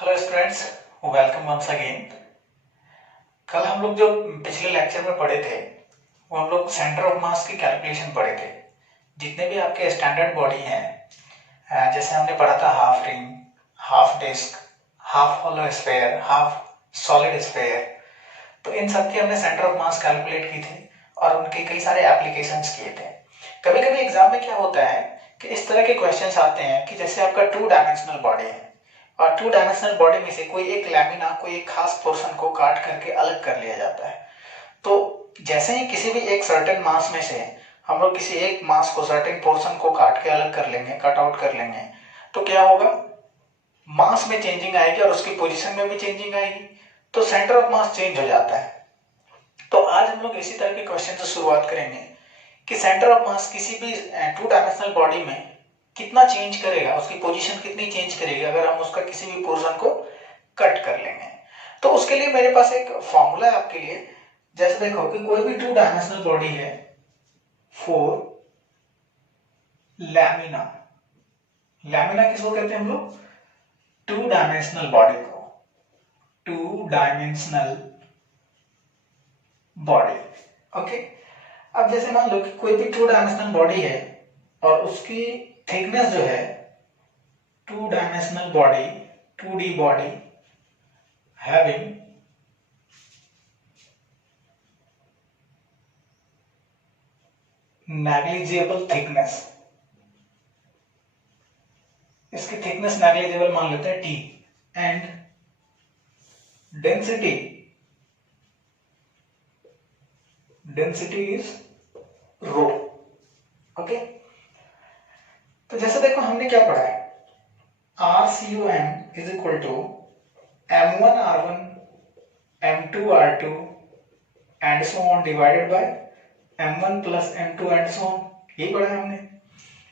Hello students, welcome once again. कल हम लोग जो पिछले लेक्चर में पढ़े थे वो हम लोग सेंटर ऑफ मास की कैलकुलेशन पढ़े थे। जितने भी आपके स्टैंडर्ड बॉडी हैं, जैसे हमने पढ़ा था half ring, half disc, half hollow sphere, half solid sphere, तो इन सब की हमने सेंटर ऑफ मास कैलकुलेट की थी और उनके कई सारे एप्लीकेशंस किए थे। कभी कभी एग्जाम में क्या होता है कि इस तरह के क्वेश्चंस आते हैं कि जैसे आपका 2 डायमेंशनल बॉडी है और 2 डायमेंशनल बॉडी में से कोई एक लैमिना, कोई एक खास पोर्शन को काट करके अलग कर लिया जाता है। तो जैसे ही किसी भी एक सर्टेन मास में से हम लोग किसी एक मास को, सर्टेन पोर्शन को काट के अलग कर लेंगे, कट आउट कर लेंगे, तो क्या होगा, मास में चेंजिंग आएगी और उसकी पोजीशन में भी चेंजिंग आएगी, तो सेंटर ऑफ मास चेंज हो जाता है। तो आज हम लोग इसी तरह के क्वेश्चन से शुरुआत करेंगे कि सेंटर ऑफ मास किसी भी 2 डायमेंशनल बॉडी में कितना चेंज करेगा, उसकी पोजीशन कितनी चेंज करेगी अगर हम उसका किसी भी पोर्शन को कट कर लेंगे। तो उसके लिए मेरे पास एक फॉर्मूला है आपके लिए। जैसे देखो कि कोई भी 2 डायमेंशनल बॉडी है फॉर लैमिना, लैमिना किसको कहते हैं हम लोग, 2 डायमेंशनल बॉडी को, 2 डायमेंशनल बॉडी। ओके, अब जैसे मान लो कि कोई भी 2 डायमेंशनल बॉडी है और उसकी थिकनेस जो है 2 dimensional body, 2D body having negligible thickness, इसकी थिकनेस नेग्लिजिबल मान लेते हैं T, and density is rho. Okay, तो जैसे देखो हमने क्या पढ़ा है, RCOM is equal to M1R1 M2R2 and so on divided by M1 plus M2 and so on, यही पढ़ा है हमने।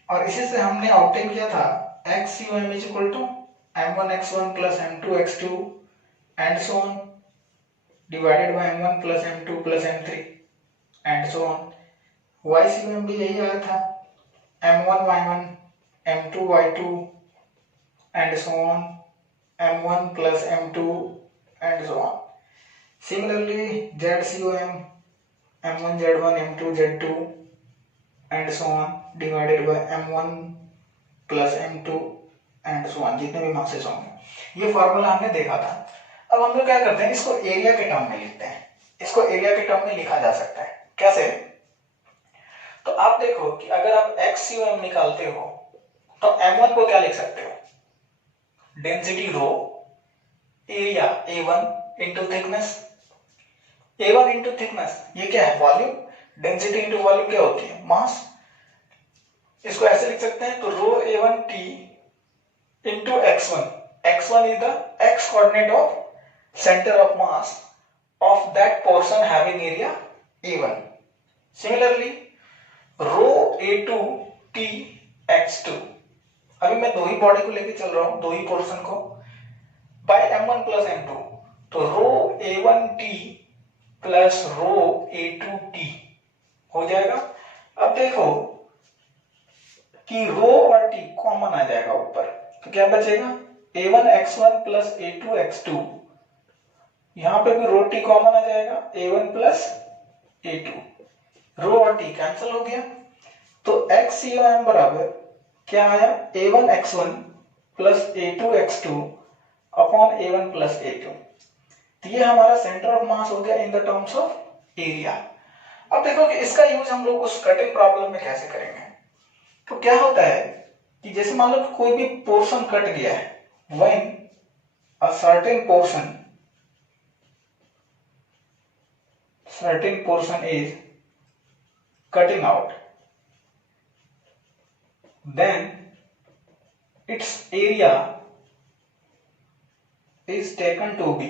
और इसी से हमने ऑब्टेन किया था XCOM is equal to M1x1 plus M2x2 and so on divided by M1 plus M2 plus M3 and so on. YCOM भी यही आया था, M1y1 M2y2 and so on M1 plus M2 and so on. Similarly, ZCOM M1z1 M2z2 and so on divided by M1 plus M2 and so on, जितने भी masses होंगे। ये formula हमने देखा था। अब हम लोग क्या करते हैं, इसको एरिया के टर्म में लिखते हैं। इसको एरिया के टर्म में लिखा जा सकता है, कैसे? तो आप देखो कि अगर आप XCOM निकालते हो तो M1 को क्या लिख सकते हो, density rho, area A1 into thickness, A1 into thickness, ये क्या है, वॉल्यूम। डेंसिटी इंटू वॉल्यूम क्या होती है, मास। इसको ऐसे लिख सकते हैं, तो रो A1T into x1, x1 is the x coordinate of center of mass of that portion having area A1. Similarly, row A2T x2, अभी मैं दो ही बॉडी को लेके चल रहा हूं, दो ही पोर्शन को, बाय M1 प्लस M2, तो रो A1T प्लस रो A2T हो जाएगा। अब देखो कि रो और T कॉमन आ जाएगा ऊपर, तो क्या बचेगा, A1x1 प्लस A2x2, यहां पे भी रो T कॉमन आ जाएगा, A1 प्लस A2, रो और T कैंसिल हो गया। तो XCOM बराबर क्या आया, A1x1 plus A2x2 upon A1 plus A2। तो ये हमारा सेंटर ऑफ मास हो गया in the terms of area. अब देखो कि इसका यूज हम लोग उस कटिंग प्रॉब्लम में कैसे करेंगे। तो क्या होता है कि जैसे मान लो कोई भी पोर्शन कट गया है, when a certain portion is cutting out, then its area is taken to be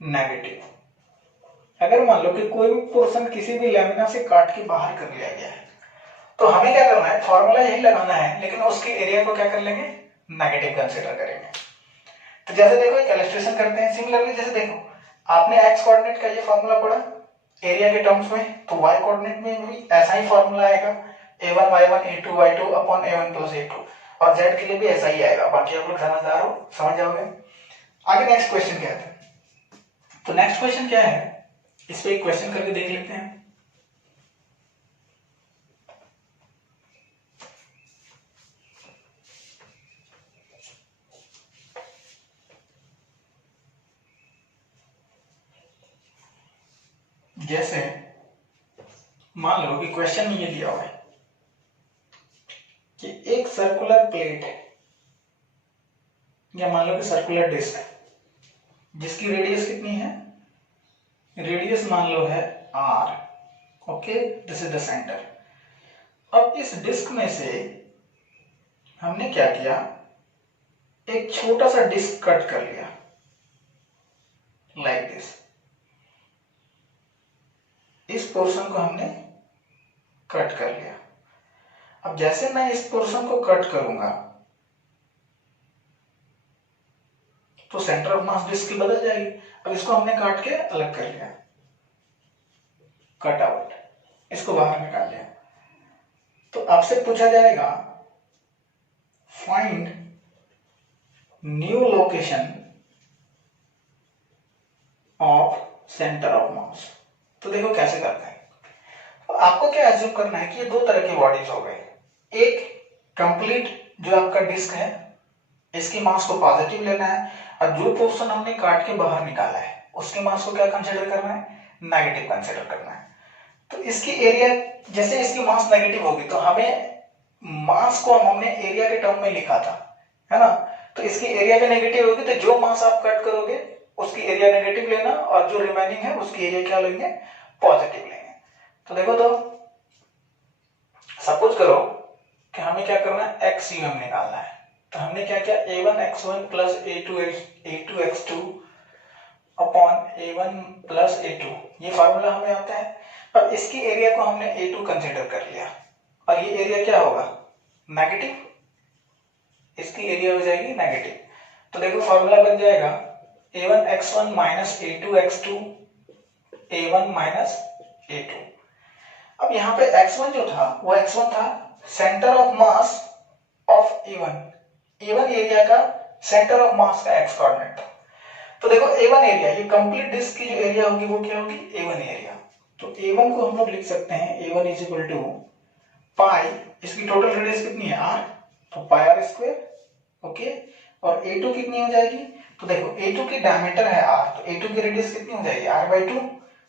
negative। अगर मान लो कि कोई भी पोर्शन किसी भी लैमिना से काट के बाहर कर लिया गया है, तो हमें क्या करना है, फॉर्मूला यही लगाना है, लेकिन उसके एरिया को क्या कर लेंगे, नेगेटिव कंसीडर करेंगे। तो जैसे देखो एक इलस्ट्रेशन करते हैं। सिमिलरली जैसे देखो आपने x कोऑर्डिनेट का ये फॉर्मूला पढ़ा एरिया के टर्म्स में, तो y कोऑर्डिनेट में भी ऐसा ही फॉर्मूला आएगा, a1 y1 a2 y2 upon a1 plus a2। और जेड के लिए भी ऐसा ही आएगा। बाकी आप लोग समझदार हो, समझ जाओगे। आगे नेक्स्ट क्वेश्चन क्या है? तो नेक्स्ट क्वेश्चन क्या है, इस पे एक क्वेश्चन करके देख लेते हैं। जैसे मान लो कि क्वेश्चन में ये दिया हुआ है कि एक सर्कुलर प्लेट या मान लो कि सर्कुलर डिस्क जिसकी रेडियस कितनी है, रेडियस मान लो है r, okay, this is the centre. अब इस डिस्क में से हमने क्या किया, एक छोटा सा डिस्क कट कर लिया लाइक दिस। इस पोर्शन को हमने कट कर लिया। अब जैसे मैं इस पोर्शन को कट करूंगा तो सेंटर ऑफ मास डिस्क की बदल जाएगी। अब इसको हमने काट के अलग कर लिया, कट आउट, इसको बाहर निकाल लिया। तो आपसे पूछा जाएगा find new location of centre of mass. तो देखो कैसे करते हैं। तो आपको क्या एज्यूम करना है कि ये दो तरह की बॉडीज हो गए। एक कंप्लीट जो आपका डिस्क है, इसकी मास को पॉजिटिव लेना है, और जो पोर्शन हमने काट के बाहर निकाला है उसके मास को क्या कंसीडर करना है, नेगेटिव कंसीडर करना है। तो इसकी एरिया, जैसे इसकी मास नेगेटिव होगी तो हमें मास को हमने एरिया के टर्म में लिखा था, है ना। तो इसकी एरिया भी नेगेटिव होगी, तो जो मास आप कट करोगे उसकी एरिया नेगेटिव लेना, और जो रिमेनिंग है उसकी एरिया क्या लेंगे, पॉजिटिव लेंगे। तो देखो, तो सपोज करो कि हमें क्या करना है, एक्स यूएम निकालना है। तो हमने क्या किया, a1 x1 plus a2 x2 upon a1 plus a2, ये फार्मूला हमें आता है। अब इसकी एरिया को हमने a2 कंसीडर कर लिया, और ये एरिया क्या होगा, नेगेटिव, इसकी एरिया हो जाएगी नेगेटिव। तो देखो फार्मूला बन जाएगा a1 x1 minus a2 x2 a1 minus a2। अब यहाँ पे x1 जो था वो x1 था centre of mass of A1 area का सेंटर ऑफ मास का x कोऑर्डिनेट था। तो देखो A1 एरिया, ये कंप्लीट डिस्क की जो एरिया होगी वो क्या होगी, A1 एरिया। तो A1 को हम लोग लिख सकते हैं A1 इज इक्वल टू पाई, इसकी टोटल रेडियस कितनी है r, तो पाई r स्क्वायर, ओके। और A2 कितनी हो जाएगी, तो देखो A2 की डायमीटर है r, तो A2 की रेडियस कितनी हो जाएगी, r/2।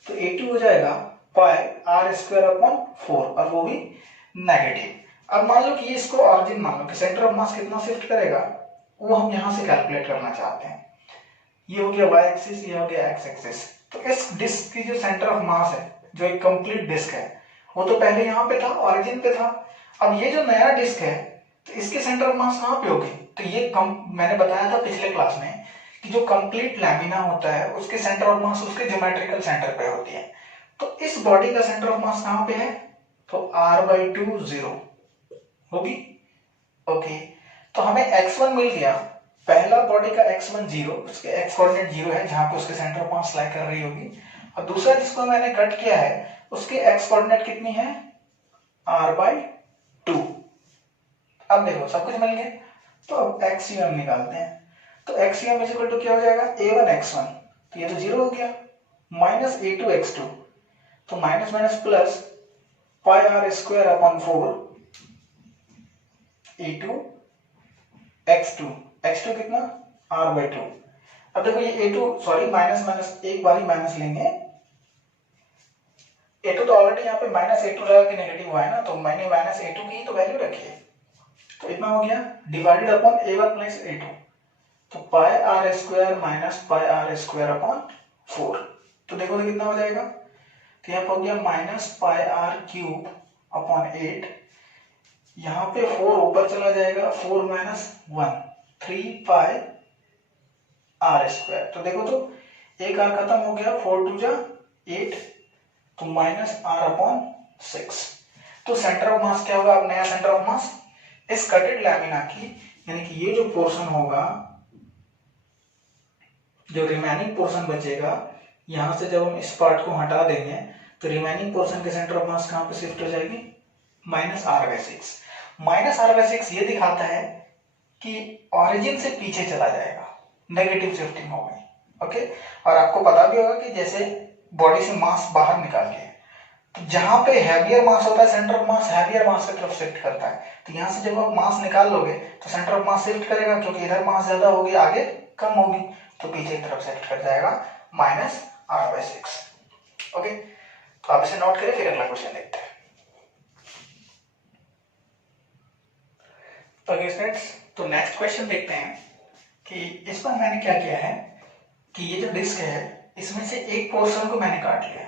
तो A2 हो जाएगा पाई r स्क्वायर अपॉन 4, और वो भी नेगेटिव। अब मान लो कि इसको ऑरिजिन मान लो कि सेंटर ऑफ मास कितना शिफ्ट करेगा, वो हम यहां से कैलकुलेट करना चाहते हैं। ये हो गया y एक्सिस, ये हो गया x एक्सिस। तो इस डिस्क की जो सेंटर ऑफ मास है, जो एक कंप्लीट डिस्क है, वो तो पहले यहाँ पे था, ऑरिजिन पे था। अब ये जो नया डिस्क है, तो इसकी सेंटर ऑफ मास कहाँ पे होगी, तो ये मैंने बताया था पिछले क्लास में कि जो कंप्लीट लैमिना होता है उसके सेंटर ऑफ मास उसके ज्योमेट्रिकल सेंटर पे होती है। तो इस बॉडी का सेंटर ऑफ मास कहाँ पे है, तो r/2 0 होगी, ओके। तो हमें x1 मिल गया, पहला बॉडी का x1 0, उसके x कोऑर्डिनेट 0 है जहां पे उसके सेंटर ऑफ मास लाई कर रही होगी। और दूसरा जिसको मैंने कट किया है उसके x कोऑर्डिनेट कितनी है, r/2। अब देखो सब कुछ मिल गया। तो अब x हम निकालते हैं। तो x इज इक्वल टू क्या हो जाएगा, a1 x1, तो ये तो 0 हो गया, माइनस a2 x2, तो minus minus plus pi r square upon 4 a2 x2 कितना, r/2। अब देखो ये a2, सॉरी माइनस माइनस एक बार ही माइनस लेंगे, a2 तो ऑलरेडी यहाँ पे माइनस a2 लगा के नेगेटिव हुआ है ना, तो मैंने माइनस a2 की तो वैल्यू रखी है। तो इतना हो गया divided upon a1 plus a2, तो पाई r स्क्वायर माइनस पाई r स्क्वायर अपॉन 4। तो देखो तो कितना हो जाएगा, तो यहाँ पे हो गया minus pi r cube upon 8, यहाँ पे 4 ऊपर चला जाएगा, 4 माइनस 1 3 पाई r स्क्वायर। तो देखो तो एक r खत्म हो गया, 4 2 जा 8, तो माइनस r अपॉन 6। तो सेंटर ऑफ मास क्या होगा, अब नया सेंटर ऑफ मास इस कटेड लैमिना की, यानी कि ये जो पोर्शन होगा, जो रिमेनिंग पोर्शन बचेगा, यहां से जब हम इस पार्ट को हटा देंगे तो रिमेनिंग पोर्शन के सेंटर ऑफ मास कहां पे शिफ्ट हो जाएगी, minus r/6। Minus R by six ये दिखाता है कि ऑरिजिन से पीछे चला जाएगा, नेगेटिव शिफ्टिंग होगी। ओके, और आपको पता भी होगा कि जैसे बॉडी से मास बाहर निकाल के, तो जहां पे हैवियर मास होता है सेंटर ऑफ मास हैवियर मास की तरफ शिफ्ट करता है। तो यहां से जब आप मास निकाल लोगे तो सेंटर ऑफ मास शिफ्ट करेगा, क्योंकि इधर मास ज्यादा होगी, आगे कम होगी, तो पीछे की तरफ शिफ्ट कर जाएगा, minus R by six. Okay, तो आप इसे नोट करिए, फिर अगला क्वेश्चन देखते हैं। ओके स्टूडेंट्स, तो नेक्स्ट क्वेश्चन देखते हैं कि इस पर मैंने क्या किया है कि ये जो डिस्क है इसमें से एक पोर्शन को मैंने काट लिया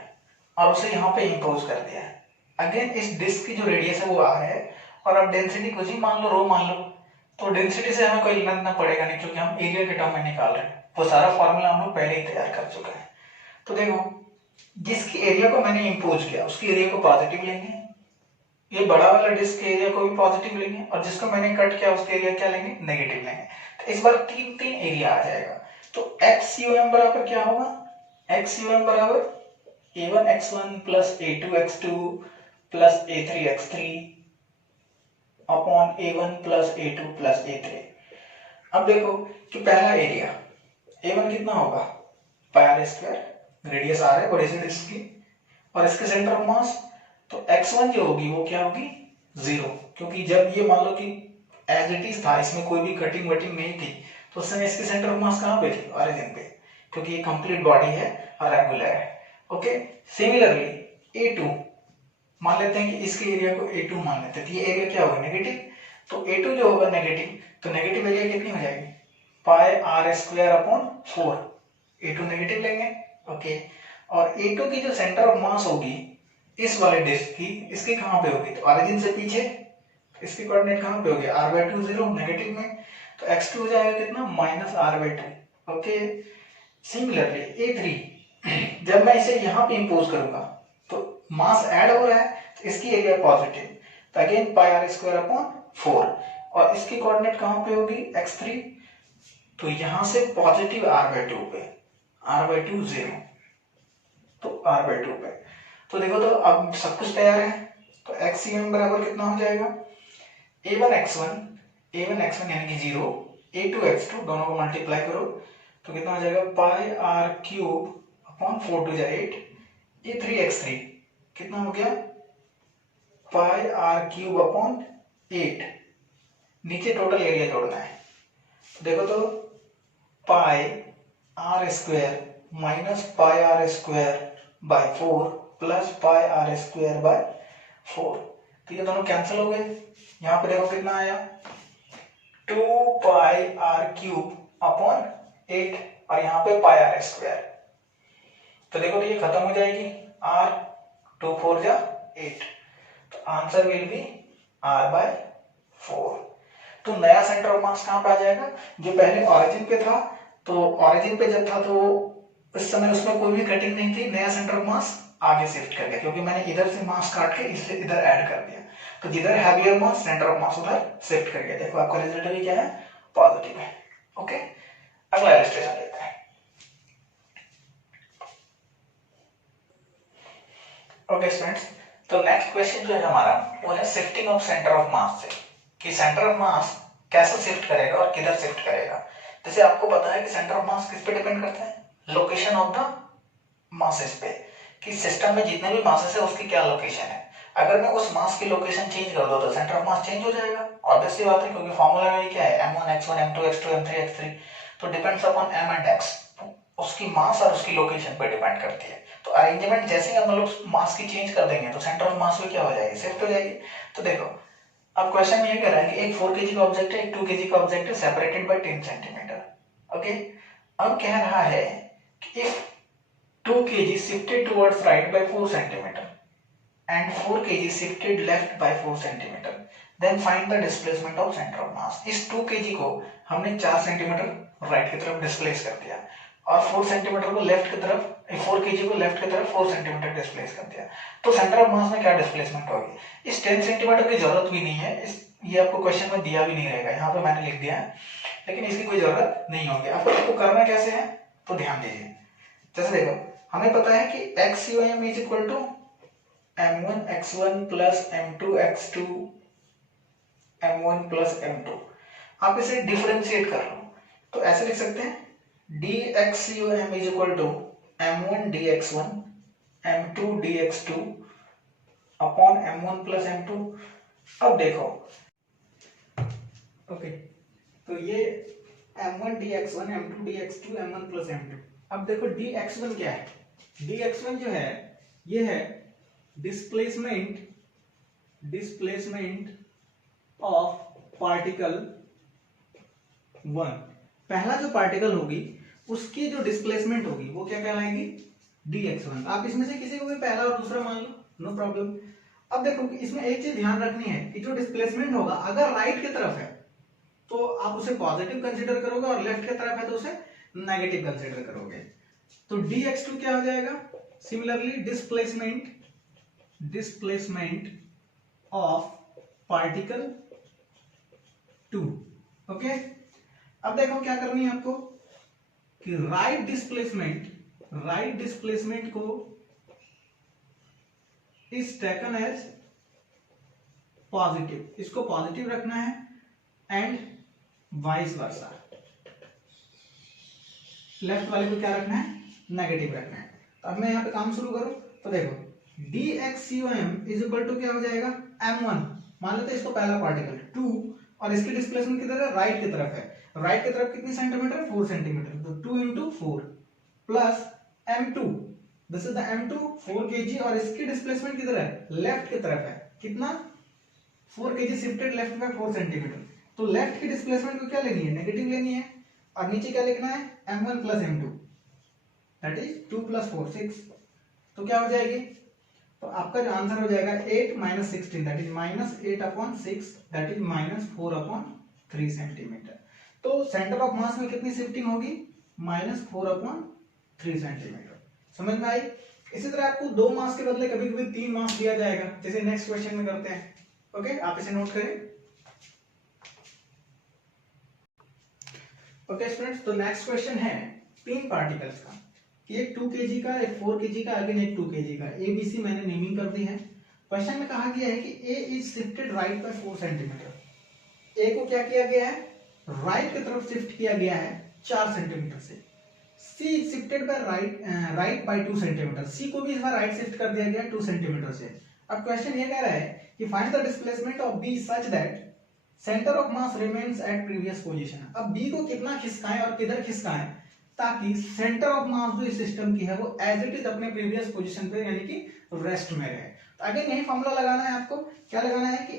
और उसे यहाँ पे इंपोज कर दिया है। अगेन इस डिस्क की जो रेडियस है वो आर है, और अब डेंसिटी कुछ ही मान लो, रो मान लो, तो डेंसिटी से हमें कोई लेना पड़ेगा नहीं, क्योंकि हम एरिया के टर्म में निकाल रहे हैं, वो सारा फॉर्मूला हम लोग पहले ही तैयार कर चुके हैं। तो देखो, जिसकी एरिया को मैंने इंपोज किया उसकी एरिया को पॉजिटिव लेंगे, ये बड़ा वाला डिस्क के एरिया को भी पॉजिटिव लेंगे, और जिसको मैंने कट किया उसके एरिया क्या लेंगे, नेगेटिव लेंगे। तो इस बार तीन तीन एरिया आ जाएगा। तो एक्स यू एम बराबर क्या होगा, एक्स यू एम बराबर a1x1 plus a2x2 plus a3x3 upon a1 plus a2 plus a3। अब देखो कि पहला एरिया a1 कितना होगा, पाई आर स्क्वायर, रेडियस आर है बड़े से डिस्क की, और इसके सेंटर ऑफ मास, तो x1 जो होगी वो क्या होगी, 0, क्योंकि जब ये मान लो कि एज इट इज था, इसमें कोई भी कटिंग वटिंग नहीं थी, तो उस समय इसकी सेंटर ऑफ मास कहाँ पे थी, ऑरिजिन पे, क्योंकि ये कंप्लीट बॉडी है और रेगुलर है। ओके, सिमिलरली A2 मान लेते हैं कि इसके एरिया को A2 मान लेते हैं, तो ये एरिया क्या होगा, नेगेटिव, तो A2 जो होगा नेगेटिव, तो नेगेटिव एरिया कितनी हो जाएगी, pi are square upon 4, A2 negative लेंगे। ओके, और A2 की जो सेंटर ऑफ मास होगी इस वाले डिस्क की, इसकी कहां पे होगी, तो ऑरिजिन से पीछे, इसकी कोऑर्डिनेट कहां पे होगी, r/2 0 नेगेटिव में, तो x2 हो जाएगा कितना, minus r/2। Okay, similarly A3 जब मैं इसे यहां पे इंपोज करूंगा तो मास ऐड हो रहा है, तो इसकी एरिया पॉजिटिव, तो again pi are square upon 4, और इसकी कोऑर्डिनेट कहां पे होगी, x3, तो यहां से पॉजिटिव r/2 पे, r/2 0, तो r/2 पे, तो देखो, तो अब सब कुछ तैयार है, तो xm बराबर कितना हो जाएगा, a1x1 यानी कि 0, a2x2 दोनों को मल्टीप्लाई करो तो कितना हो जाएगा, pi r cube upon 4 to 8, a3x3 कितना हो गया, पाई आर क्यूब अपॉन 8, नीचे टोटल एरिया जोड़ना है, तो देखो, तो pi are square minus pi are square by 4 plus pi are square by 4, तो ये दोनों कैंसिल हो गए। यहां पे देखो कितना आया, 2 पाई आर क्यूब अपॉन 8, और यहाँ पे पाई आर स्क्वायर, तो देखो, तो ये खत्म हो जाएगी, r 2 4 जा 8, तो आंसर विल बी r/4। तो नया सेंटर ऑफ मास कहां पे आ जाएगा, जो पहले ऑरिजिन पे था, तो ऑरिजिन पे जब था तो इस समय उसमें कोई भी कटिंग नहीं थी, नया सेंटर ऑफ मास आगे शिफ्ट कर गया, क्योंकि मैंने इधर से मास काट के इसे इधर ऐड कर दिया, तो जिधर हैवियर मास सेंटर ऑफ मास उधर शिफ्ट कर गया। देखो आपका रिजल्ट अभी क्या है, पॉजिटिव है। ओके, अगला इलस्ट्रेशन लेते हैं। ओके स्टूडेंट्स, तो नेक्स्ट क्वेश्चन जो है हमारा वो है शिफ्टिंग ऑफ सेंटर ऑफ मास से, कि सेंटर ऑफ मास कैसे शिफ्ट करेगा और किधर शिफ्ट करेगा। जैसे आपको पता है कि सेंटर ऑफ मास किस पे डिपेंड करता है, लोकेशन ऑफ द मासेस पे, कि सिस्टम में जितने भी मासेस है उसकी क्या लोकेशन है। अगर मैं उस मास की लोकेशन चेंज कर दूं तो सेंटर ऑफ मास चेंज हो जाएगा, ऑब्वियस सी बात है, क्योंकि फॉर्मूला में क्या है, m1 x1 m2 x2 m3 x3, तो depends upon m and x, उसकी मास और उसकी लोकेशन पे डिपेंड करती है। तो अरेंजमेंट जैसे ही हम लोग मास की चेंज कर देंगे तो सेंटर ऑफ मास भी क्या हो जाएगी, शिफ्ट हो जाएगी। तो देखो, अब क्वेश्चन ये कह रहा है कि एक 4 kg का ऑब्जेक्ट है, एक 2 kg का ऑब्जेक्ट है, सेपरेटेड बाय 10 सेंटीमीटर। ओके, अब कह रहा है कि if 2 kg shifted towards right by 4 centimeter and 4 kg shifted left by 4 centimeter, then find the displacement of center of mass। इस 2 kg को हमने 4 सेंटीमीटर राइट की तरफ डिस्प्लेस कर दिया और 4 सेंटीमीटर को लेफ्ट की तरफ, 4 kg को लेफ्ट की तरफ 4 सेंटीमीटर डिस्प्लेस कर दिया, तो सेंटर ऑफ मास में क्या डिस्प्लेसमेंट होगी। इस 10 सेंटीमीटर की जरूरत भी नहीं है, ये आपको क्वेश्चन में दिया भी नहीं रहेगा, यहाँ पे मैंने लिख दिया है, लेकिन इसकी कोई जरूरत नहीं होगी। आपको करना कैसे है, तो ध्यान दीजिए। जैसे देखो, हमें पता है कि XUM is equal to m1 x1 plus m2 x2 m1 plus m2। आप इसे डिफरेंशिएट कर लो तो ऐसे लिख सकते हैं dxcom is equal to m1 dx1 m2 dx2 upon m1 plus m2। अब देखो ओके, तो ये m1 dx1 m2 dx2 m1 plus m2। अब देखो dx1 क्या है, dx1 जो है ये है डिस्प्लेसमेंट ऑफ पार्टिकल 1। पहला जो पार्टिकल होगी उसकी जो डिस्प्लेसमेंट होगी वो क्या कहलाएगी, dx1। आप इसमें से किसी को भी पहला और दूसरा मान लो, नो प्रॉब्लम। अब देखो इसमें एक चीज ध्यान रखनी है कि जो डिस्प्लेसमेंट होगा अगर राइट की तरफ है तो आप उसे पॉजिटिव कंसीडर करोगे और लेफ्ट की तरफ है तो उसे नेगेटिव कंसीडर करोगे। तो dx2 क्या हो जाएगा, similarly displacement of particle 2। Okay, अब देखो क्या करनी है आपको कि राइट डिस्प्लेसमेंट को इज टेकन एज पॉजिटिव, इसको पॉजिटिव रखना है एंड वाइस वर्सा, लेफ्ट वाले को क्या रखना है, नेगेटिव रखना है। तो अब मैं यहां पे काम शुरू करूं तो देखो dxcom इज इक्वल टू क्या हो जाएगा, m1 मान लेते हैं इसको पहला पार्टिकल 2 और इसकी डिस्प्लेसमेंट किधर है, राइट की तरफ है। राइट की तरफ कितनी सेंटीमीटर, 4 सेंटीमीटर, तो 2 into 4 plus m2, this is the m2 4 kg और इसकी डिस्प्लेसमेंट किधर है, लेफ्ट की तरफ है। कितना, 4 kg शिफ्टेड लेफ्ट में 4 सेंटीमीटर। तो लेफ्ट की डिस्प्लेसमेंट को क्या लेनी है, नेगेटिव लेनी है। और नीचे क्या लिखना है, m1 plus m2 that is 2 plus 4 6। तो क्या हो जाएगी, तो आपका जो आंसर हो जाएगा 8 minus 16 that is minus 8 upon 6 that is minus 4 upon 3 centimetre. तो सेंटर ऑफ मास में कितनी शिफ्टिंग होगी, माइनस 4 अपॉन 3 सेंटीमीटर। समझ में आई। इसी तरह आपको 2 मास के बदले कभी कभी 3 मास दिया जाएगा, जैसे नेक्स्ट क्वेश्चन में करते हैं। ओके, आप इसे नोट करें। ओके स्टूडेंट्स, तो नेक्स्ट क्वेश्चन है 3 पार्टिकल्स का, एक 2 kg का, एक 4 kg का, अगेन एक 2 kg का। ए बी सी मैंने नेमिंग कर दी है। क्वेश्चन में कहा गया है कि A is shifted right by 4 centimetre. A को क्या किया गया है, राइट की तरफ शिफ्ट किया गया है 4 सेंटीमीटर से। C is shifted by right by 2 centimetre. C को भी इस बार राइट शिफ्ट कर दिया गया 2 सेंटीमीटर से। अब क्वेश्चन ये कह रहा है कि find the displacement of B such that centre of mass remains at previous position. अब बी को कितना खिसकाएं और किधर खिसकाएं ताकि सेंटर ऑफ मास जो इस सिस्टम की है वो एज इट इज अपने प्रीवियस पोजीशन पे यानी कि रेस्ट में रहे। तो अगेन यही फॉर्मूला लगाना है आपको। क्या लगाना है कि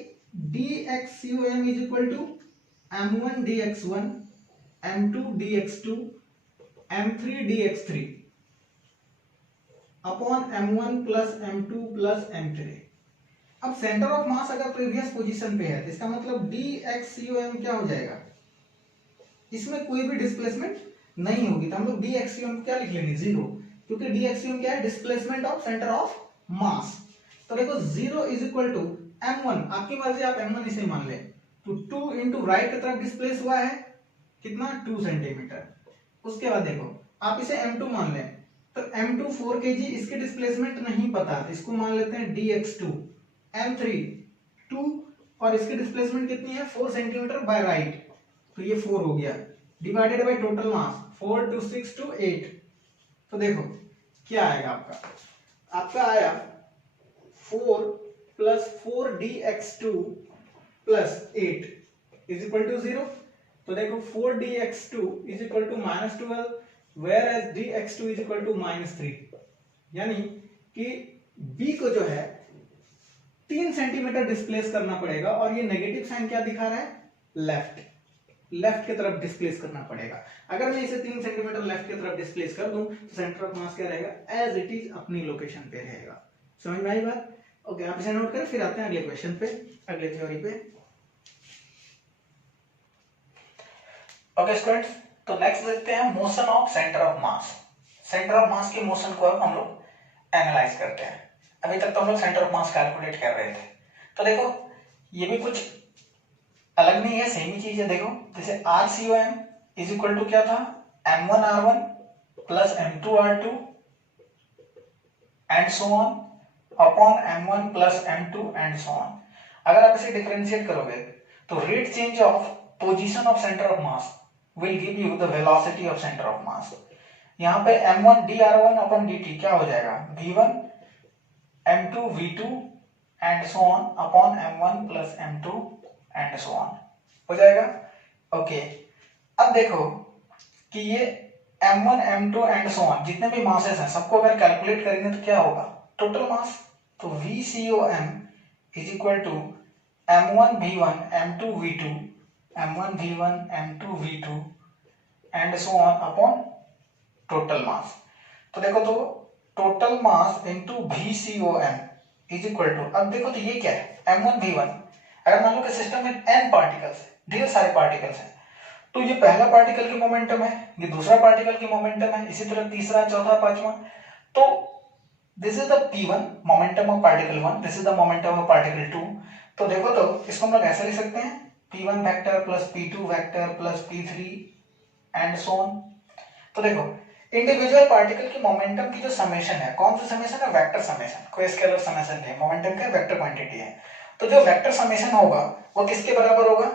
dxcom is equal to m1 dx1 m2 dx2 m3 dx3 upon m1 plus m2 plus m3। अब सेंटर ऑफ मास अगर प्रीवियस पोजीशन पे है तो इसका मतलब dxcom क्या हो जाएगा, इसमें कोई भी डिस्प्लेसमेंट नहीं होगी। तो हम लोग dxcom क्या लिख लेंगे, 0, क्योंकि dxcom क्या है, displacement of centre of mass. तो देखो 0 इज इक्वल टू m1, आपकी मर्जी, आप m1 इसे मान ले। तो 2 इंटू राइट की तरफ डिस्प्लेस हुआ है कितना, 2 सेंटीमीटर। उसके बाद देखो आप इसे m2 मान लें, तो m2 4 kg, इसकी डिस्प्लेसमेंट नहीं पता तो इसको मान लेते हैं dx2। m3 2 और इसकी डिस्प्लेसमेंट कितनी है, 4 सेंटीमीटर बाय राइट, तो ये 4 हो गया, divided by total mass 4 to 6 to 8। तो देखो क्या आएगा आपका आया 4 plus 4 dx2 plus 8 is equal to 0। तो देखो 4 dx2 is equal to minus 12 whereas dx2 is equal to minus 3, यानी कि b को जो है 3 सेंटीमीटर डिस्प्लेस करना पड़ेगा और ये नेगेटिव साइन क्या दिखा रहा है, लेफ्ट की तरफ डिस्प्लेस करना पड़ेगा। अगर मैं इसे 3 सेंटीमीटर लेफ्ट की तरफ डिस्प्लेस कर दूं तो सेंटर ऑफ मास क्या रहेगा, एज इट इज अपनी लोकेशन पे रहेगा। समझ में आई बात। ओके, आप इसे नोट करें, फिर आते हैं अगले क्वेश्चन पे, अगले थ्योरी पे। ओके स्टूडेंट्स, तो नेक्स्ट देखते हैं motion of centre of mass. Centre of मास की मोशन को अब हम लोग एनालाइज करते हैं। अभी तक तो हम लोग सेंटर ऑफ मास कैलकुलेट कर रहे थे। तो देखो ये भी कुछ अलग नहीं है, सेम ही चीज है। देखो जैसे RCOM इज इक्वल टू क्या था, M1R1 plus M2R2 and so on upon M1 plus M2 and so on. अगर आप इसे डिफरेंशिएट करोगे तो rate change of position of centre of mass will give you the velocity of centre of मास। यहाँ पे m1 dr1 अपन dt क्या हो जाएगा, v1 m2 v2 and so on upon m1 plus m2 and so on हो जाएगा। Okay, अब देखो कि ये m1 m2 and so on जितने भी मासेस हैं सबको अगर कैलकुलेट करेंगे तो क्या होगा, टोटल मास। तो VCOM is equal to m1 v1 m2 v2 m1 v1 m2 v2 and so on upon total mass. तो देखो तो total mass into VCOM is equal to, अब देखो तो ये क्या है m1 v1, अगर मान लो कि सिस्टम में n पार्टिकल्स है, ढेर सारे पार्टिकल्स हैं, तो ये पहला पार्टिकल की मोमेंटम है, ये दूसरा पार्टिकल की मोमेंटम है, इसी तरह तीसरा चौथा पांचवा। तो this is the P1 momentum of particle 1, this is the momentum of particle 2। तो देखो तो इसको हम लोग ऐसे लिख सकते हैं P1 vector plus P2 vector plus P3 and so on. तो देखो इंडिविजुअल पार्टिकल की मोमेंटम की जो समेशन है, कौन सा समेशन है, वेक्टर समेशन, कोई स्केलर समेशन नहीं है, मोमेंटम का वेक्टर क्वांटिटी है। तो जो वेक्टर समेशन होगा वो किसके बराबर होगा,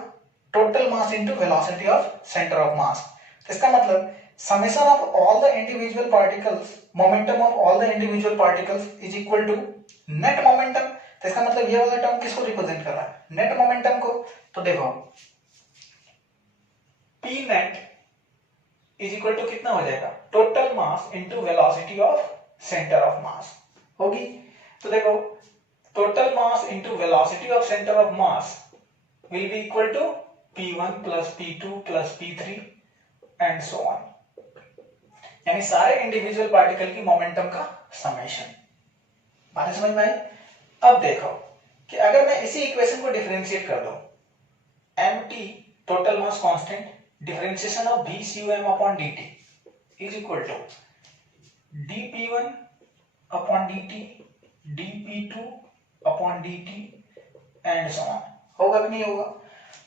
total mass into velocity of centre of mass. तो इसका मतलब summation of all the individual particles, momentum of all the individual particles is equal to net momentum. तो इसका मतलब ये वाला टर्म किसको रिप्रेजेंट कर रहा है, नेट मोमेंटम को। तो देखो P net is equal to कितना हो जाएगा, total mass into velocity of centre of mass होगी। तो देखो total mass into velocity of centre of mass will be equal to P1 plus P2 plus P3 and so on, यानी सारे individual particle की momentum का summation. बात समझ में आई। अब देखो कि अगर मैं इसी इक्वेशन को डिफरेंशिएट कर दूं, mt total mass constant differentiation of VCOM upon dt is equal to dP1 upon dt dP2 upon dt and so on, होगा कि नहीं होगा।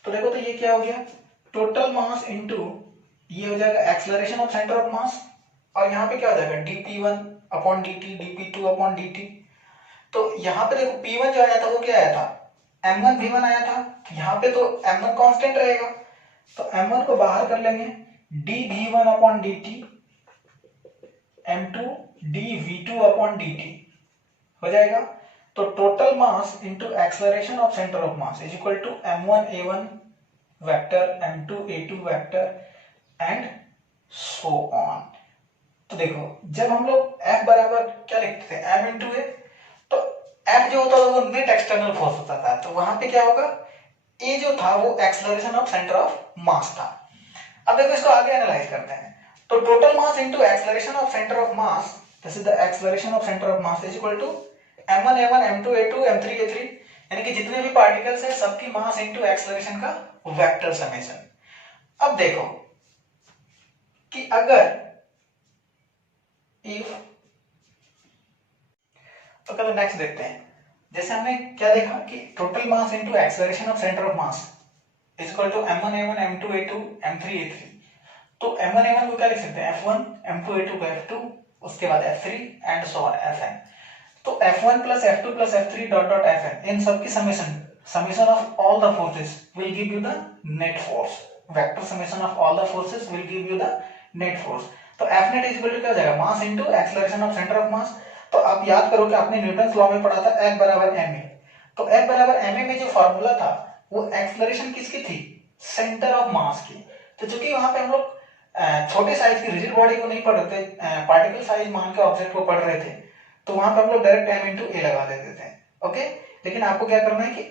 तो देखो तो ये क्या हो गया, टोटल मास इनटू ये हो जाएगा एक्सेलरेशन ऑफ सेंटर ऑफ मास, और यहाँ पे क्या हो जाएगा dP1 upon dt dP2 upon dt। तो यहाँ पे देखो P1 जो आया था वो क्या आया था, m1 v1 आया था, तो यहाँ पे तो m1 कांस्टेंट रहेगा, तो m1 को बाहर कर लेंगे, dV1 upon dt m2 dV2 upon dt हो जाएगा। तो total mass into acceleration of centre of mass is equal to m1 a1 vector m2 a2 vector and so on. तो देखो जब हम लोग F बराबर क्या लिखते थे, m इंटू ए, तो F जो होता था वो नेट एक्सटर्नल फोर्स होता था, तो वहां पे क्या होगा, A जो था वो acceleration of centre of mass था। अब देखो इसको आगे एनालाइज करते हैं। तो total mass into acceleration of centre of mass, this is the acceleration of centre of mass is equal to m1 a1 m2 a2 m3 a3, यानी कि जितने भी पार्टिकल्स हैं सबकी मास इनटू एक्सेलरेशन का वेक्टर समेशन। अब देखो कि अगर इफ, तो नेक्स्ट देखते हैं, जैसे हमने क्या देखा कि total mass into acceleration of centre of mass is equal to m1 a1 m2 a2 m3 a3। तो m1 a1 को क्या लिख सकते हैं, f1 m2 a2 को f2, उसके बाद f3 and so on fn। तो f1 plus f2 plus f3 dot dot fn, इन सब की summation of all the forces will give you the net force, vector summation of all the forces will give you the net force. तो f net is equal to क्या हो जाएगा, mass into acceleration of centre of mass. तो आप याद करो कि आपने न्यूटन लॉ में पढ़ा था F बराबर ma, तो F बराबर ma में जो फॉर्मूला था वो एक्सेलरेशन किसकी थी, सेंटर ऑफ मास की। तो चूंकि वहां पे हम लोग छोटे साइज की रिजिड बॉडी को नहीं पढ़ रहे थे, पार्टिकल साइज मान के ऑब्जेक्ट को पढ़ रहे थे, तो वहां पे हम लोग डायरेक्ट m इंटू ए लगा देते थे। ओके, लेकिन आपको क्या करना है कि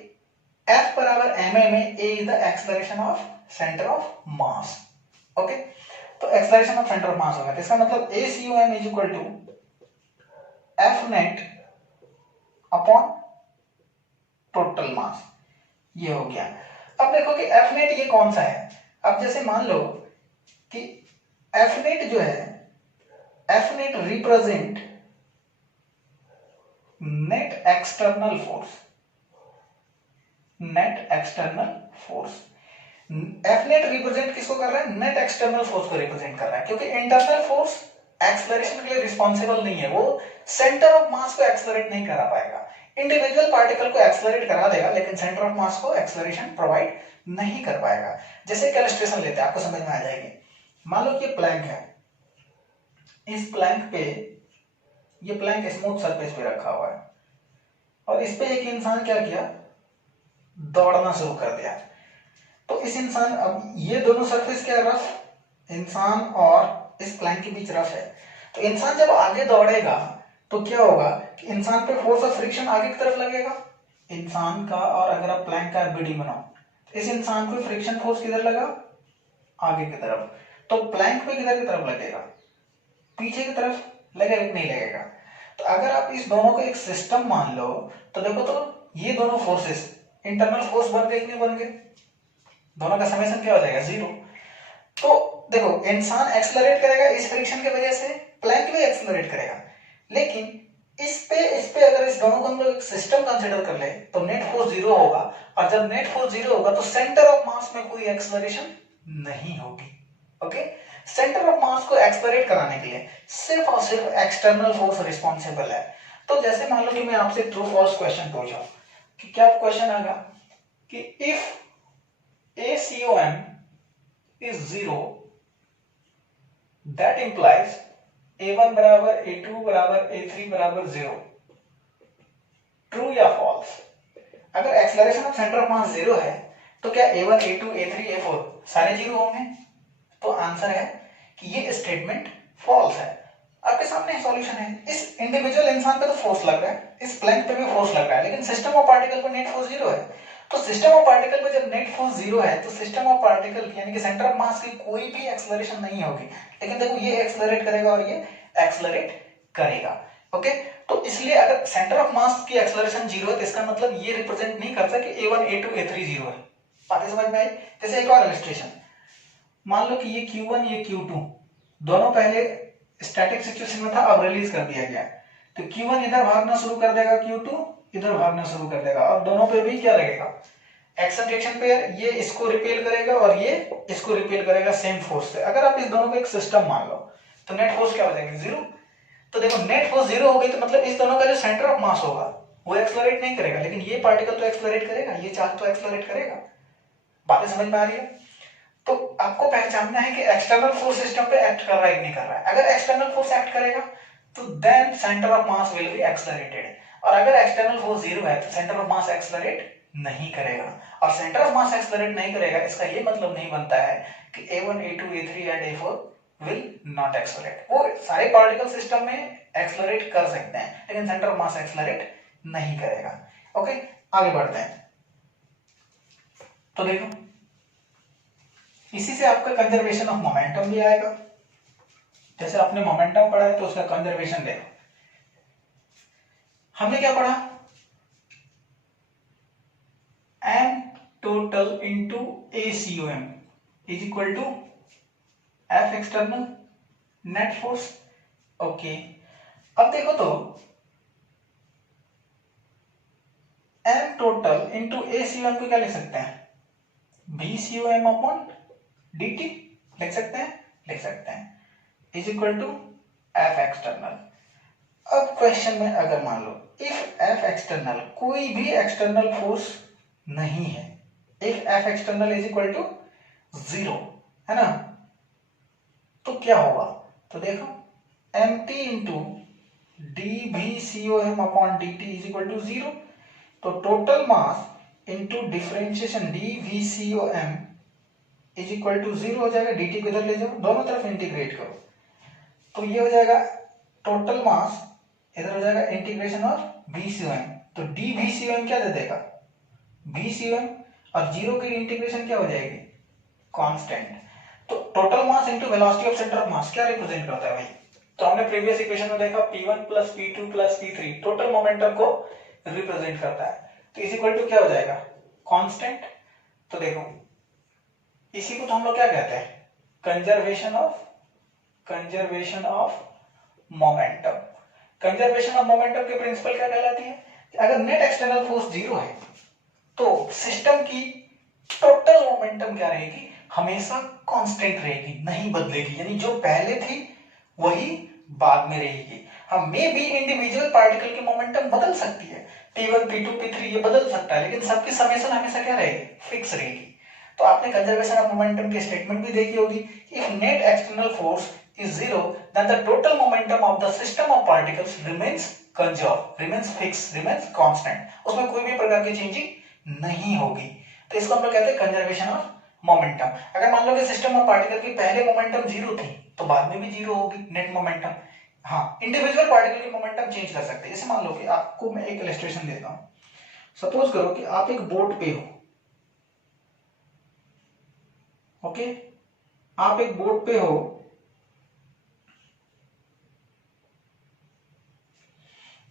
F बराबर ma में a is the acceleration of centre of mass. Okay, तो acceleration of centre of mass होगा, तो इसका मतलब ACOM is equal to F net upon total mass, ये हो गया। अब देखो कि F नेट ये कौन सा है। अब जैसे मान लो कि F नेट जो है, F net represent net external force, net external force. F net represent किसको कर रहा है, नेट एक्सटर्नल फोर्स को रिप्रेजेंट कर रहा है, क्योंकि इंटरनल फोर्स एक्सेलरेशन के लिए रिस्पॉन्सिबल नहीं है, वो सेंटर ऑफ मास को एक्सेलरेट नहीं करा पाएगा। इंडिविजुअल पार्टिकल को एक्सेलरेट करा देगा, लेकिन सेंटर ऑफ मास को एक्सेलरेशन प्रोवाइड नहीं कर पाएगा। जैसे एक इलस्ट्रेशन लेते हैं, आपको समझ में आ जाएगी। मान लो कि ये प्लैंक है, इस प्लैंक पे, ये प्लैंक स्मूथ सरफेस पे रखा हुआ है और इस पे एक इंसान क्या किया, दौड़ना शुरू कर दिया। तो इस इंसान, अब ये दोनों सरफेस क्या रफ, इंसान और इस प्लैंक के बीच रफ है। तो इंसान जब आगे दौड़ेगा तो क्या होगा कि इंसान पे फोर्स ऑफ फ्रिक्शन आगे की तरफ लगेगा इंसान का, और अगर आप प्लैंक का बीडी बनाओ तो इस इंसान को फ्रिक्शन फोर्स किधर लगा, आगे की तरफ। तो प्लैंक पे किधर की तरफ लगेगा, पीछे की तरफ लगेगा कि नहीं लगेगा। तो अगर आप इस दोनों को एक सिस्टम मान लो तो देखो, तो ये दोनों फोर्सेस इंटरनल फोर्स बन गए कि नहीं बन गए, दोनों का समेशन क्या हो जाएगा, 0। तो देखो, इंसान एक्सलरेट करेगा इस फ्रिक्शन की वजह से, प्लैंक भी एक्सलरेट करेगा, लेकिन इस पे अगर इस दोनों को हम लोग एक सिस्टम कंसीडर कर ले तो नेट फोर्स 0 होगा, और जब नेट फोर्स 0 होगा तो सेंटर ऑफ मास में कोई एक्सलरेशन नहीं होगी। ओके, सेंटर ऑफ मास को एक्सलरेट कराने के लिए सिर्फ और सिर्फ एक्सटर्नल फोर्स रिस्पॉन्सिबल है। तो जैसे मान लो कि मैं आपसे ट्रू फॉल्स क्वेश्चन पूछा, कि क्या क्वेश्चन आएगा कि if ACOM is 0, that implies A1 बराबर A2 बराबर A3 बराबर 0, ट्रू या फॉल्स। अगर एक्सेलरेशन ऑफ सेंटर ऑफ मास 0 है तो क्या A1 A2 A3 A4 सारे 0 होंगे? तो आंसर है कि ये स्टेटमेंट फॉल्स है। आपके सामने सॉल्यूशन है, इस इंडिविजुअल इंसान पे तो फोर्स लग रहा है, इस प्लैंक पे भी फोर्स लग रहा है, लेकिन सिस्टम ऑफ पार्टिकल पर नेट फोर्स 0 है। तो सिस्टम ऑफ पार्टिकल पे जब नेट फोर्स 0 है तो सिस्टम ऑफ पार्टिकल यानी कि सेंटर ऑफ मास की कोई भी एक्सेलरेशन नहीं होगी, लेकिन देखो ये एक्सेलरेट करेगा और ये एक्सेलरेट करेगा। ओके, तो इसलिए अगर सेंटर ऑफ मास की एक्सेलरेशन 0 है तो इसका मतलब ये रिप्रेजेंट नहीं करता कि A1 A2 A3 0 है। बातें समझ में आई? जैसे एक और इलस्ट्रेशन, मान लो कि ये Q1 ये Q2 दोनों पहले स्टैटिक सिचुएशन में था, अब रिलीज कर दिया गया, तो Q1 इधर भागना शुरू कर देगा, Q2 इधर भागना शुरू कर देगा, और दोनों पे भी क्या लगेगा, एक्शन रिएक्शन पेयर, ये इसको रिपेल करेगा और ये इसको रिपेल करेगा सेम फोर्स से। अगर आप इस दोनों को एक सिस्टम मान लो तो नेट फोर्स क्या हो जाएगी, 0। तो देखो नेट फोर्स 0 हो गई तो मतलब इस दोनों का जो सेंटर ऑफ मास होगा वो एक्सेलरेट नहीं करेगा, लेकिन ये पार्टिकल तो एक्सेलरेट करेगा, ये चार्ज तो एक्सेलरेट करेगा। बातें समझ में आ रही है? तो आपको पहचानना है कि एक्सटर्नल फोर्स सिस्टम पे एक्ट कर रहा है कि नहीं कर रहा है। अगर एक्सटर्नल फोर्स एक्ट करेगा तो then centre of mass will be accelerated, और अगर एक्सटर्नल फोर्स 0 है तो सेंटर ऑफ मास एक्सेलरेट नहीं करेगा, और सेंटर ऑफ मास एक्सेलरेट नहीं करेगा इसका ये मतलब नहीं बनता है कि A1 A2 A3 and A4 will not accelerate. वो सारे पार्टिकल सिस्टम में एक्सेलरेट कर सकते हैं, लेकिन सेंटर ऑफ मास एक्सेलरेट नहीं करेगा। ओके, आगे बढ़ते हैं। तो देखो, इसी से आपका कंजर्वेशन ऑफ मोमेंटम भी आएगा। जैसे आपने मोमेंटम पढ़ा है तो उसका कंजर्वेशन देखो। हमने क्या पढ़ा, m total into ACOM is equal to F external net force। Okay, अब देखो तो m total into ACOM को क्या लिख सकते हैं, BCOM अपॉन dt लिख सकते हैं, is equal to F external. अब क्वेश्चन में अगर मान लो इफ F एक्सटर्नल कोई भी एक्सटर्नल फोर्स नहीं है, if F external is equal to 0 है ना, तो क्या होगा, तो देखो mt into dVCOM upon dt is equal to 0। तो total mass into differentiation dVCOM is equal to 0 हो जाएगा, dt को इधर ले जाओ, दोनों तरफ इंटीग्रेट करो, तो ये हो जाएगा टोटल मास, इधर हो जाएगा इंटीग्रेशन ऑफ VCOM, तो dVCOM क्या दे देगा, VCOM, और 0 की इंटीग्रेशन क्या हो जाएगी, कांस्टेंट। तो total mass into velocity of centre of मास क्या रिप्रेजेंट करता है भाई, तो हमने प्रीवियस इक्वेशन में देखा P1 plus P2 plus P3 total momentum को रिप्रेजेंट करता है, तो इज इक्वल टू क्या हो जाएगा, कांस्टेंट। तो देखो इसी को तो हम लोग क्या कहते हैं, conservation of momentum. Conservation of momentum की प्रिंसिपल क्या कहलाती है, अगर नेट एक्सटर्नल फोर्स 0 है तो सिस्टम की टोटल मोमेंटम क्या रहेगी, हमेशा कांस्टेंट रहेगी, नहीं बदलेगी, यानी जो पहले थी वही बाद में रहेगी। हम मे बी इंडिविजुअल पार्टिकल की मोमेंटम बदल सकती है, P1 P2 P3 ये बदल सकता है, लेकिन सबकी समेशन हमेशा क्या रहेगी, फिक्स रहेगी। तो आपने कंजर्वेशन ऑफ मोमेंटम की स्टेटमेंट भी देखी होगी, if net external force is zero then the total momentum of the system of particles remains conserve, remains fix, remains constant, उसमें कोई भी प्रकार की चेंजिंग नहीं होगी। तो इसको हम लोग कहते हैं कंजर्वेशन ऑफ मोमेंटम। अगर मान लो कि सिस्टम ऑफ पार्टिकल की पहले मोमेंटम जीरो थी तो बाद में भी जीरो होगी नेट मोमेंटम। हाँ, इंडिविजुअल पार्टिकल की मोमेंटम चेंज कर सकते हैं। जैसे मान लो कि आपको मैं एक इलस्ट्रेशन देता हूं, सपोज करो कि आप एक बोट पे हो, ओके, आप एक बोट पे हो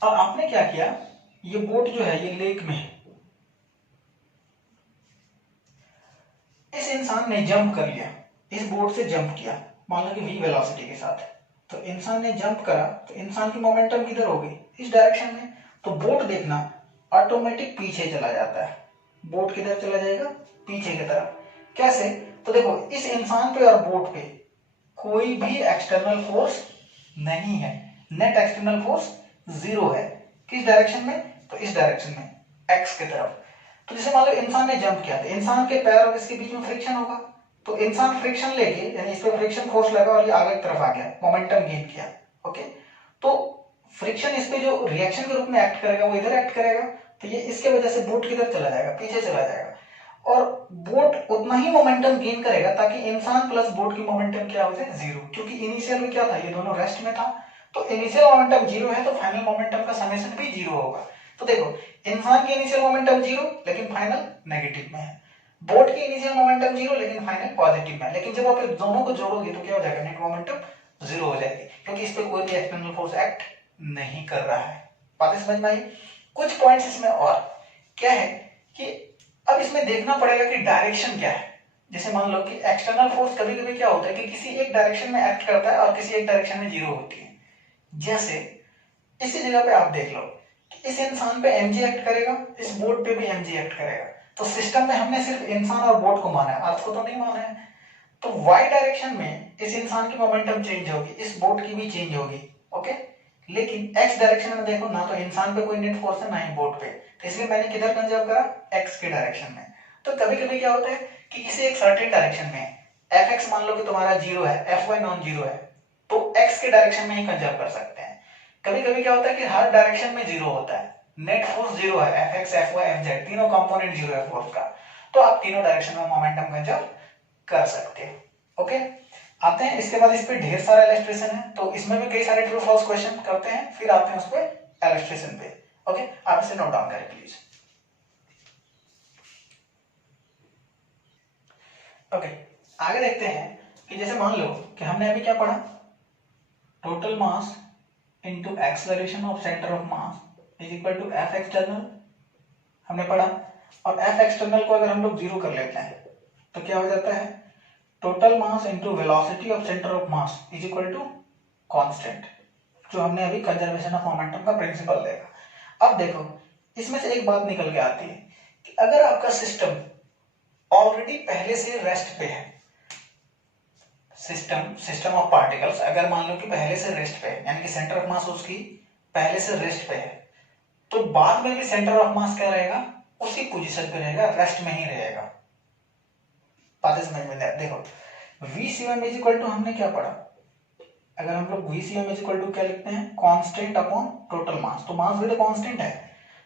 और आपने क्या किया, ये बोट जो है ये लेक में है, इस इंसान ने जंप कर लिया, इस बोट से जंप किया, मान लो कि v वेलोसिटी के साथ, तो इंसान ने जंप करा तो इंसान की मोमेंटम किधर हो गई, इस डायरेक्शन में, तो बोट देखना ऑटोमेटिक पीछे चला जाता है, बोट किधर चला जाएगा, पीछे की तरफ। कैसे, तो देखो इस इंसान पे और बोट पे कोई भी एक्सटर्नल फोर्स नहीं है, नेट एक्सटर्नल फोर्स जीरो है, किस डायरेक्शन में, तो इस डायरेक्शन में, एक्स की तरफ। तो जैसे मान लो इंसान ने जंप किया तो इंसान के पैर और इसके बीच में फ्रिक्शन होगा, तो इंसान फ्रिक्शन लेके यानी इस पे फ्रिक्शन फोर्स लगा और ये आगे की तरफ आ गया, मोमेंटम गेन किया, ओके। तो फ्रिक्शन इस पे जो रिएक्शन के रूप में एक्ट करेगा वो इधर एक्ट करेगा, तो ये इसके वजह से बोट किधर चला जाएगा, पीछे चला जाएगा, और बोट उतना ही मोमेंटम गेन करेगा ताकि इंसान प्लस बोट की मोमेंटम क्या हो जाए, जीरो, क्योंकि इनिशियल में क्या था, ये दोनों रेस्ट में था, तो इनिशियल मोमेंटम जीरो है तो फाइनल मोमेंटम का समेशन भी जीरो होगा। तो देखो इंसान की इनिशियल मोमेंटम जीरो लेकिन फाइनल नेगेटिव में है, बोट की इनिशियल मोमेंटम जीरो लेकिन फाइनल पॉजिटिव में है, लेकिन जब आप दोनों को जोड़ोगे तो क्या हो जाएगा, नेट मोमेंटम जीरो हो जाएगी, क्योंकि इस पे कोई भी एक्सटर्नल फोर्स एक्ट नहीं कर रहा है। बात समझ में आई। कुछ पॉइंट्स इसमें और क्या है कि अब इसमें देखना पड़ेगा कि डायरेक्शन क्या है। जैसे मान लो कि एक्सटर्नल फोर्स कभी कभी क्या होता है कि किसी एक डायरेक्शन में एक्ट करता है और किसी एक डायरेक्शन में जीरो होती है। जैसे इसी जगह पे आप देख लो कि इस इंसान पे mg एक्ट करेगा, इस बोट पे भी mg एक्ट करेगा, तो सिस्टम में हमने सिर्फ इंसान और बोट को माना है, अर्थ को तो नहीं माना है। तो y डायरेक्शन में इस इंसान की मोमेंटम चेंज होगी, इस बोट की भी चेंज होगी, ओके। लेकिन x डायरेक्शन में देखो ना तो इंसान पे कोई नेट फोर्स है ना ही बोट पे, तो इसलिए मैंने किधर कंजर्व करा, x के डायरेक्शन में। तो कभी कभी क्या होता है कि किसी एक सर्टेन डायरेक्शन में fx मान लो कि तुम्हारा जीरो है, fy नॉन जीरो है, तो x के डायरेक्शन में ही कंजर्व कर सकते हैं। कभी कभी क्या होता है कि हर डायरेक्शन में जीरो होता है, नेट फोर्स जीरो है, fx fy mz तीनों कंपोनेंट जीरो है फोर्स का, तो आप तीनों डायरेक्शन में मोमेंटम कंजर्व कर सकते हो, ओके। आते हैं इसके बाद इस पे ढेर सारा इलस्ट्रेशन है, तो इसमें भी कई सारे ट्रू फॉल्स क्वेश्चन करते हैं, फिर आते हैं उस पे इलस्ट्रेशन पे, ओके। आप इसे नोट डाउन करें प्लीज, ओके। आगे देखते हैं कि जैसे मान लो कि हमने अभी क्या पढ़ा, total mass into acceleration of centre of mass is equal to F external, हमने पढ़ा, और एफ एक्सटर्नल को अगर हम लोग जीरो कर लेते हैं तो क्या हो जाता है, total mass into velocity of centre of mass is equal to constant, जो हमने अभी कंजर्वेशन ऑफ मोमेंटम का प्रिंसिपल देखा। अब देखो इसमें से एक बात निकल के आती है कि अगर आपका सिस्टम ऑलरेडी पहले से रेस्ट पे है, सिस्टम ऑफ पार्टिकल्स अगर मान लो कि पहले से रेस्ट पे है, यानी कि सेंटर ऑफ मास उसकी पहले से रेस्ट पे है, तो बाद में भी सेंटर ऑफ मास क्या रहेगा, उसी पोजीशन पे रहेगा, रेस्ट में ही रहेगा। बात समझ में देखो VCM इज इक्वल टू हमने क्या पढ़ा, अगर हम लोग VCM इज इक्वल टू क्या लिखते हैं, कांस्टेंट अपॉन टोटल मास, तो मास भी तो कांस्टेंट है,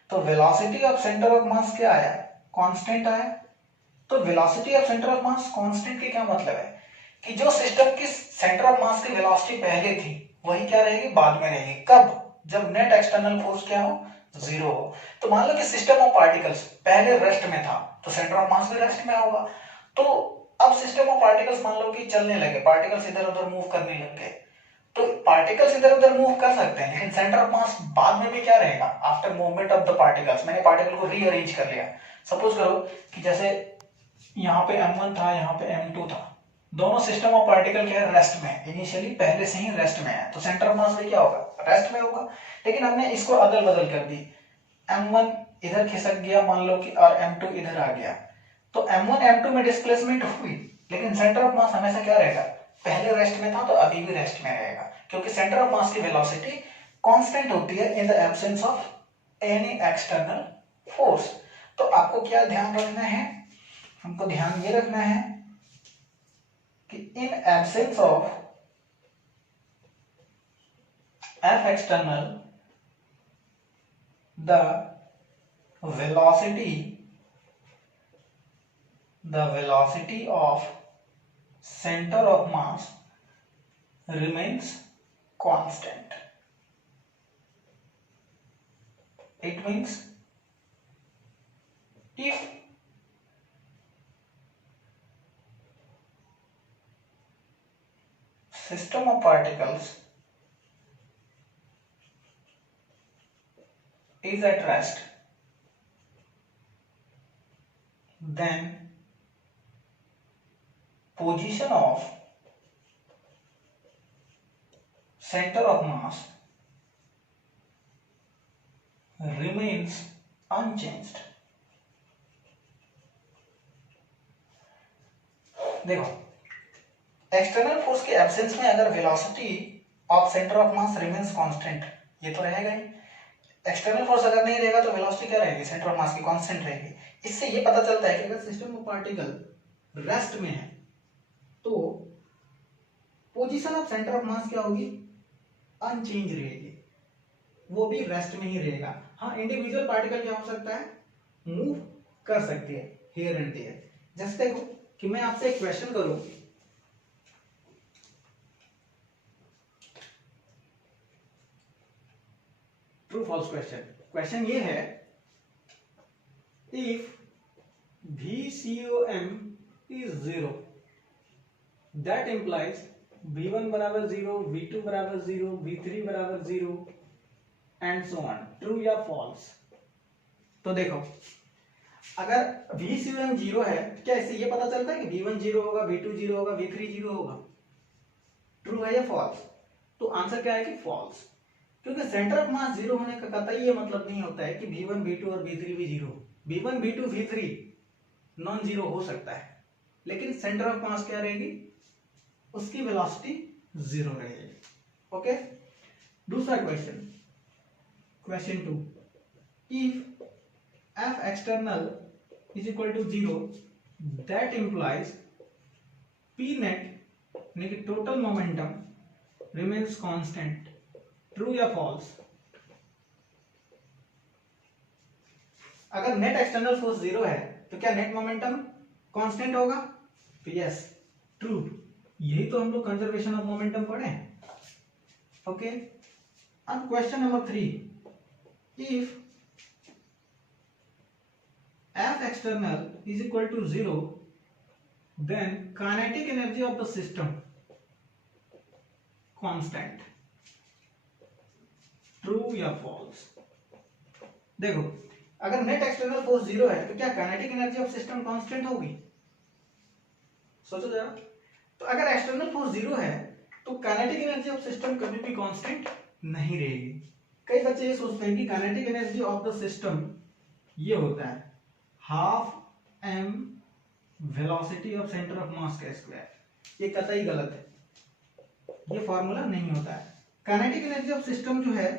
तो वेलोसिटी ऑफ सेंटर ऑफ मास क्या आया, कांस्टेंट आया। तो velocity of centre of mass constant के क्या मतलब है कि जो सिस्टम की सेंटर ऑफ मास की वेलोसिटी पहले थी वही क्या रहेगी, बाद में रहेगी, कब, जब नेट एक्सटर्नल फोर्स क्या हो, जीरो हो। तो मान लो कि सिस्टम ऑफ पार्टिकल्स पहले रेस्ट में था तो सेंटर ऑफ मास भी रेस्ट में होगा, तो अब सिस्टम ऑफ पार्टिकल्स मान लो कि चलने लगे, पार्टिकल्स इधर उधर मूव करने लग गए, तो पार्टिकल्स इधर उधर मूव कर सकते हैं, लेकिन सेंटर ऑफ मास बाद में भी क्या रहेगा, after movement of the particles, मैंने पार्टिकल को रीअरेंज कर लिया, सपोज करो कि जैसे यहाँ पे m1 था, यहाँ पे m2 था, दोनों सिस्टम ऑफ पार्टिकल क्या है, रेस्ट में, इनिशियली पहले से ही रेस्ट में है, तो सेंटर ऑफ मास भी क्या होगा, रेस्ट में होगा। लेकिन हमने इसको अदल बदल कर दी, m1 इधर खिसक गया मान लो कि, और m2 इधर आ गया, तो m1 m2 में डिस्प्लेसमेंट हुई, लेकिन सेंटर ऑफ मास हमेशा क्या रहेगा, पहले रेस्ट में था तो अभी भी रेस्ट में रहेगा, क्योंकि सेंटर ऑफ मास की वेलोसिटी कांस्टेंट होती है in the absence of any external force. तो आपको क्या ध्यान रखना है, हमको ध्यान ये रखना है कि in absence of F external, the velocity of center of mass remains constant. It means if system of particles is at rest, then position of center of mass remains unchanged. देखो, एक्सटर्नल फोर्स के absence में अगर velocity of centre of mass remains constant, ये तो रहेगा ही। External force अगर नहीं रहेगा तो वेलोसिटी क्या रहेगी, सेंटर ऑफ मास की कांस्टेंट रहेगी। इससे ये पता चलता है कि अगर सिस्टम ऑफ पार्टिकल रेस्ट में है तो पोजीशन ऑफ सेंटर ऑफ मास क्या होगी, अनचेंज रहेगी, वो भी रेस्ट में ही रहेगा। हाँ, इंडिविजुअल पार्टिकल क्या हो सकता है, मूव कर सकती है हियर एंड देयर। जैसे देखो कि मैं आपसे एक क्वेश्चन करूं, ट्रू फॉल्स क्वेश्चन ये है, if VCOM is 0 that implies V1 बराबर 0, V2 बराबर 0, V3 बराबर 0 एंड सो ऑन। ट्रू या फॉल्स? तो देखो, अगर VCOM 0 है, क्या इससे ये पता चलता है कि V1 0 होगा, V2 0 होगा, V3 0 होगा? ट्रू है या फॉल्स? तो आंसर क्या है कि फॉल्स, क्योंकि सेंटर ऑफ मास 0 होने का कतई ये मतलब नहीं होता है कि V1 V2 और V3 भी 0। V1 V2 V3 non zero हो सकता है, लेकिन सेंटर ऑफ मास क्या रहेगी, उसकी वेलोसिटी 0 रहेगी। ओके, दूसरा question, question 2, if F external is equal to 0 that implies P net total momentum remains constant. True या फॉल्स? अगर नेट एक्सटर्नल फोर्स 0 है तो क्या नेट मोमेंटम कांस्टेंट होगा? तो यस, ट्रू। यही तो हम लोग कंजर्वेशन ऑफ मोमेंटम पढ़े हैं। ओके, अब question number 3, if F external is equal to 0 then kinetic energy of the system constant. True या फॉल्स? देखो, अगर नेट एक्सटर्नल फोर्स 0 है तो क्या kinetic energy of system constant होगी? सोचो जरा। तो अगर एक्सटर्नल फोर्स 0 है तो काइनेटिक एनर्जी ऑफ सिस्टम कभी भी कांस्टेंट नहीं रहेगी। कई बच्चे ये सोचते हैं कि kinetic energy of the system ये होता है half m velocity of centre of मास का स्क्वायर। ये कतई गलत है, ये फॉर्मूला नहीं होता है। काइनेटिक एनर्जी ऑफ सिस्टम जो है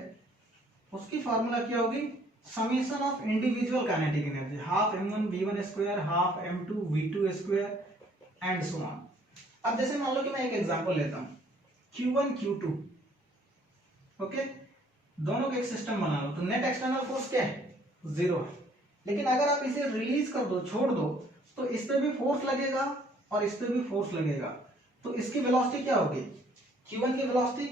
उसकी फॉर्मूला क्या होगी, summation of individual kinetic energy, half m1 v1 square, half m2 v2 square and so on. अब जैसे मान लो कि मैं एक एग्जांपल लेता हूं, q1 q2, ओके, दोनों का एक सिस्टम बना लो, तो नेट एक्सटर्नल फोर्स क्या है, 0 है। लेकिन अगर आप इसे रिलीज कर दो, छोड़ दो, तो इस पे भी फोर्स लगेगा और इस पे भी फोर्स लगेगा, तो इसकी वेलोसिटी क्या होगी, q1 की वेलोसिटी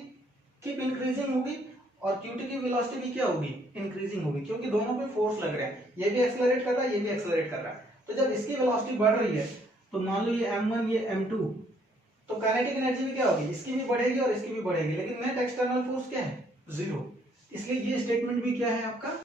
कीप इंक्रीजिंग होगी और q2 की वेलोसिटी भी क्या होगी, इंक्रीजिंग होगी, क्योंकि दोनों पे फोर्स लग रहे हैं, ये भी एक्सेलरेट कर रहा है, ये भी एक्सेलरेट कर रहा है। तो जब इसकी वेलोसिटी बढ़ रही है तो मान लो ये m1 ये m2, तो काइनेटिक एनर्जी भी क्या होगी, इसकी भी बढ़ेगी और इसकी भी बढ़ेगी, लेकिन नेट एक्सटर्नल फोर्स क्या है, 0। इसलिए ये स्टेटमेंट भी क्या है आपका